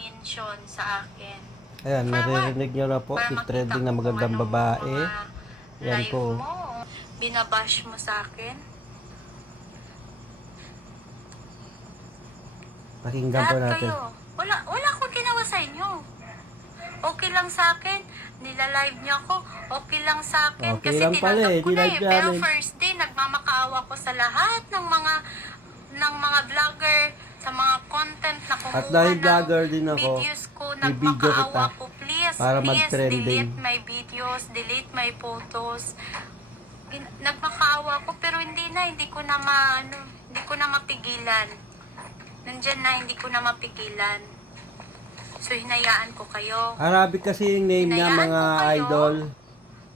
mention sa akin. Ayan, For what? naririnig nyo na po, Para si makita trending ko na kung magandang anong babae. mga Yan live po. mo. Binabash mo sa akin. Pakinggan po Lahat natin. kayo. Wala akong ginawa sa inyo. Okay lang sa akin. Nila-live niyo ako. Okay lang sa akin. Okay Kasi lang pala tinanggap eh, ko na di-live eh. Pero namin. first day, nagmamakaawa ko sa lahat ng mga vlogger, sa mga content na At kumuha dahil ng vlogger din ako, videos ko, bibidyo kita nagmakaawa ko. Please, para please, mag-trending. delete my videos, delete my photos. Nagmakaawa ko pero hindi ko na mapigilan. Nandyan na, hindi ko na mapigilan. So, hinayaan ko kayo Arabic kasi yung name niya, Hinayaan mga ko kayo idol.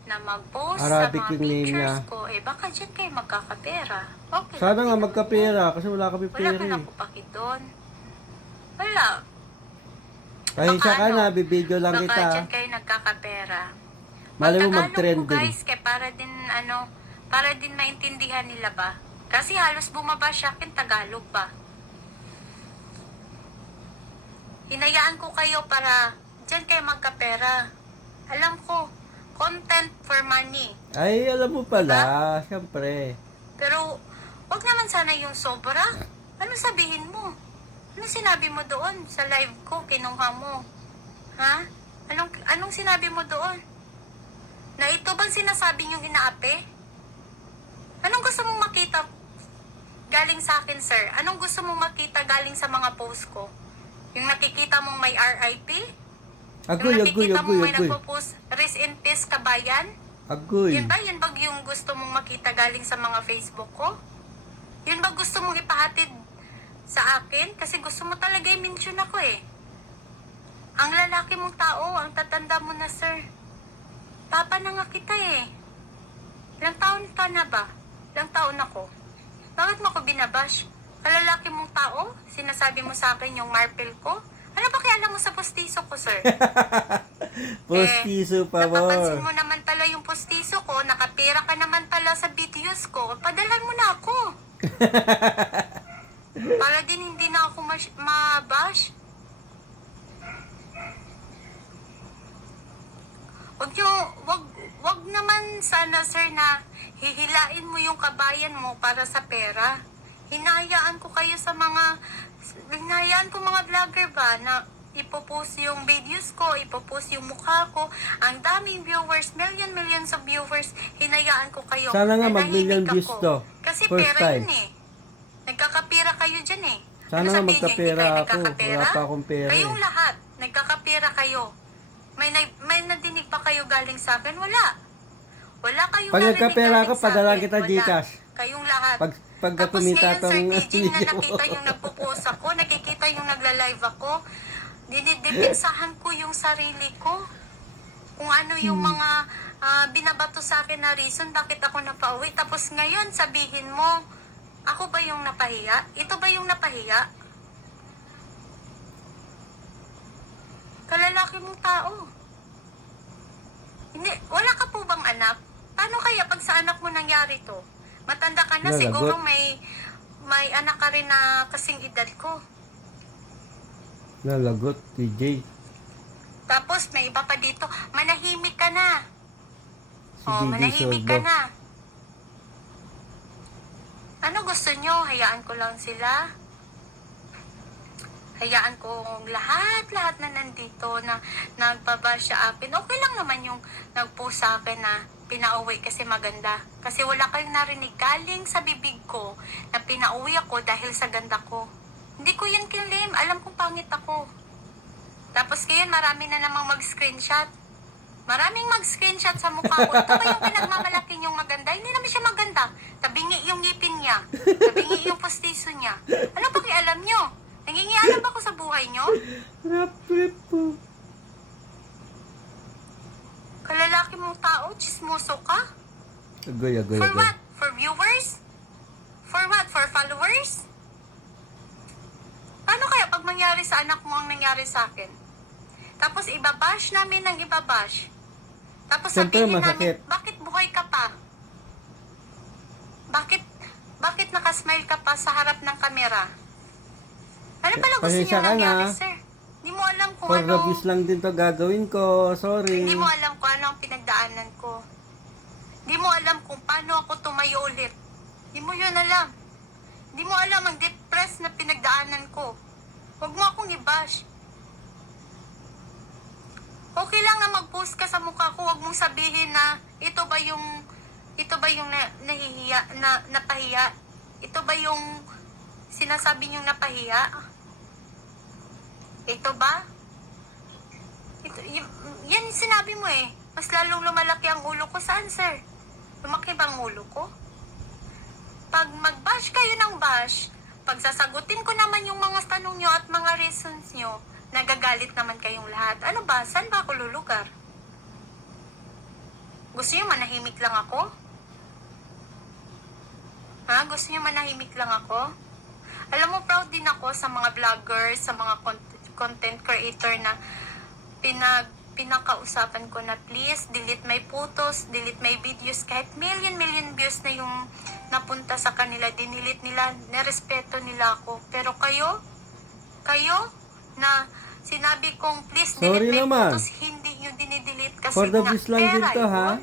na mag-post Arabic sa mga yung name pictures niya. ko. Baka dyan kayo magkakapera. Okay Sana lang nga din magkapera kasi wala kami naman. Wala pera ka na eh. kupakit doon. Wala. Pahisya ka Baka na, bibidyo lang baka kita. dyan kayo nagkakapera. Mali mo Magtagalog ko mag-trending. guys, kaya para din maintindihan nila ba? Kasi halos bumaba siya akin Tagalog ba? Hinayaan ko kayo para dyan kayo magkapera. Alam ko, content for money. Ay, alam mo pala, syempre. Pero, wag naman sana yung sobra. Ano sabihin mo? Ano sinabi mo doon sa live ko, kinuha mo? Ha? Anong sinabi mo doon? Na ito bang sinasabi yung inaapi? Anong gusto mong makita galing sa akin, sir? Anong gusto mong makita galing sa mga post ko? Yung nakikita mong may RIP? Agoy, Yung agoy, nakikita agoy, mong may agoy. nagpo-post, rest in peace, kabayan? Agoy. Yun ba yung gusto mong makita galing sa mga Facebook ko? Yun ba gusto mong ipahatid sa akin? Kasi gusto mo talaga i-mention ako eh. Ang lalaki mong tao, ang tatanda mo na, sir. Papa na nga kita eh. Ilang taon ka na ba? Ilang taon ako? Bakit mo ako binabash? Kalalaki mong tao? Sinasabi mo sa akin yung marpel ko? Ano ba kaya alam mo sa postiso ko, sir? Postiso pa mo. Napapansin mo naman pala yung postiso ko, nakapira ka naman pala sa videos ko, padalan mo na ako. Para din hindi na ako mabash. Wag naman sana, sir, na hihilain mo yung kabayan mo para sa pera. Hinayaan ko mga vlogger ba na ipopost yung videos ko, ipopost yung mukha ko. Ang daming viewers, millions of viewers, hinayaan ko kayo. Sana nga na mag-million nahimik views ako. to. Kasi First pera time. yun eh. Nagkakapira kayo dyan eh. Sana Ano nga sabihin niyo, hindi magkapera kayo ako. nagkakapera? Wala pa akong pera Kayong eh. lahat, nagkakapira kayo. May nadinig pa kayo galing sa akin? Wala. Wala kayong Pag narinig nagkapera galing ka, sa padala akin. kita Wala. Gcash. Kayong lahat. Pag Tapos kumita ngayon, Sir tong TJ, na video. nakita yung nagpo-post ako, nakikita yung nagla-live ako, dinidepensahan ko yung sarili ko. Kung ano yung mga binabato sa akin na reason, bakit ako napauwi. Tapos ngayon, sabihin mo, ako ba yung napahiya? Ito ba yung napahiya? Kalalaki mong tao. Hindi, wala ka po bang anak? Paano kaya pag sa anak mo nangyari to? Matanda ka na, Nalagot. siguro may anak ka rin na kasing edad ko. Nalagot, TJ. Tapos may iba pa dito, manahimik ka na. Si Oh, DJ manahimik Sorbo. ka na. Ano gusto nyo? Hayaan ko lang sila? Hayaan ko lahat na nandito na nagbabash sa akin. Okay lang naman yung nag-post sa akin na pinauwi kasi maganda. Kasi wala kayong narinig galing sa bibig ko na pinauwi ako dahil sa ganda ko. Hindi ko yan kilim. Alam kong pangit ako. Tapos ngayon marami na namang mag-screenshot. Maraming mag-screenshot sa mukha ko. Ito ba yung pinagmamalaki yung maganda? Hindi naman siya maganda. Tabingi yung ngipin niya. Tabingi yung postiso niya. Ano ba alam nyo? Nangingialam ba ako sa buhay nyo? Rap po. Kalalaki mong tao, chismoso ka? Agoy, agoy, For agoy. what? For viewers? For what? For followers? Paano kaya pag mangyari sa anak mo ang nangyari sa akin? Tapos ibabash namin ng ibabash. Tapos Siyempre, sabihin masakit. namin, bakit buhay ka pa? Bakit nakasmile ka pa sa harap ng kamera? Ano pala gusto Pasensya niyo ka nangyari, na. sir? Hindi mo alam kung For the ano. views lang din to gagawin ko. Sorry. Hindi mo alam kung ano ang pinagdaanan ko. Hindi mo alam kung paano ako tumayo ulit. Hindi mo yun alam. Hindi mo alam ang depressed na pinagdaanan ko. Huwag mo akong i-bash. Okay lang na mag-post ka sa mukha ko. Huwag mong sabihin na ito ba yung nahihiya, napahiya. Ito ba yung sinasabi niyong napahiya? Ito ba? Yan yung sinabi mo eh. Mas lalong lumalaki ang ulo ko. Saan, sir? Lumaki ba ang ulo ko? Pag mag-bash kayo ng bash, pag sasagutin ko naman yung mga tanong nyo at mga reasons nyo, nagagalit naman kayong lahat. Ano ba? Saan ba ako lulugar? Gusto nyo manahimik lang ako? Ha? Gusto nyo manahimik lang ako? Alam mo, proud din ako sa mga vloggers, sa mga content creator na pinakausapan ko na please, delete my photos, delete my videos, kahit million views na yung napunta sa kanila, dinilit nila, nerespeto nila ako. Pero kayo na sinabi kong please Sorry delete my naman. photos, hindi nyo dinidelete kasi For the nga views lang din pera to, ha? yun.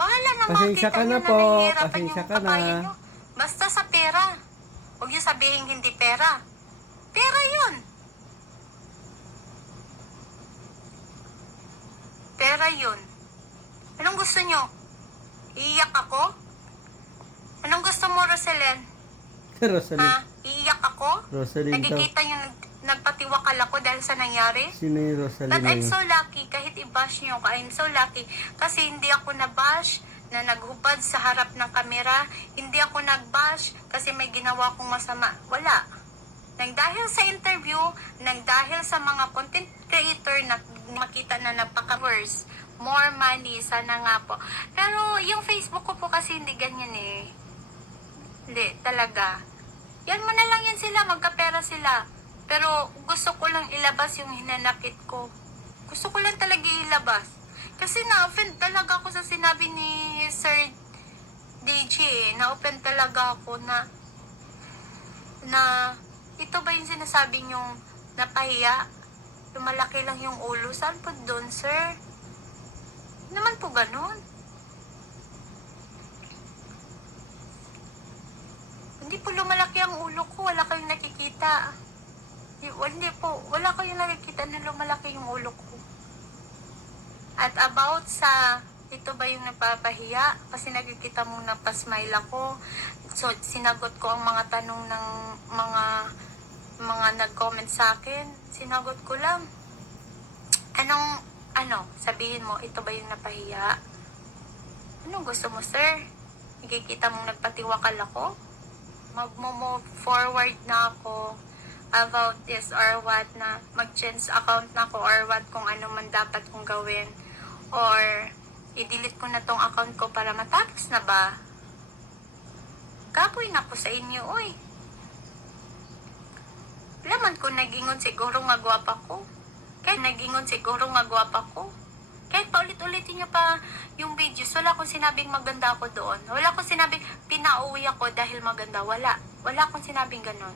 Bahala na Pasensya makita ka nyo na na po. nahihirapan Pasensya yung ka na. kabayan nyo. Basta sa pera. Huwag nyo sabihin hindi pera. Pera yun. Pera yun. Anong gusto nyo? Iiyak ako? Anong gusto mo, Roselen? Rosalie. Ha? Iiyak ako? Rosalie daw. Nakikita nyo nagpatiwakal ako dahil sa nangyari? Sino yung Rosalie But na I'm yun? so lucky, kahit i-bash nyo ako, I'm so lucky. Kasi hindi ako na-bash na naghubad sa harap ng kamera. Hindi ako nag-bash kasi may ginawa akong masama. Wala. Nang dahil sa interview, nang dahil sa mga content creator na makita na nagpaka-worse, more money, sana nga po. Pero yung Facebook ko po kasi hindi ganyan eh. Hindi, talaga. Yan mo na lang yan sila, magkapera sila. Pero gusto ko lang ilabas yung hinanakit ko. Gusto ko lang talaga ilabas. Kasi na-offend talaga ako sa sinabi ni Sir DJ eh. Na-offend talaga ako na ito ba yung sinasabi nyong napahiya? Lumalaki lang yung ulo. Saan po doon, sir? Naman po ganun. Hindi po lumalaki ang ulo ko. Wala kayong nakikita. Hindi po. Wala kayong nakikita na lumalaki yung ulo ko. At about sa ito ba yung napapahiya? Kasi nakikita mo na pa-smile ako. So, sinagot ko ang mga tanong ng mga nag-comment sa akin. Sinagot ko lang. Sabihin mo, ito ba yung napahiya? Anong gusto mo, sir? Nakikita mong nagpatiwakal ako? Mag-move forward na ako about this or what na mag-change account na ako or what kung ano man dapat kong gawin. Or i-delete ko na tong account ko para matapos na ba? Kapoy na ko sa inyo, oy. Laman ko nagingon siguro nga gwapa ko. Kahit nagingon siguro nga gwapa ko. Kahit paulit-ulitin niyo pa yung videos, wala akong sinabing maganda ako doon. Wala akong sinabing pinauwi ako dahil maganda. Wala akong sinabing ganon.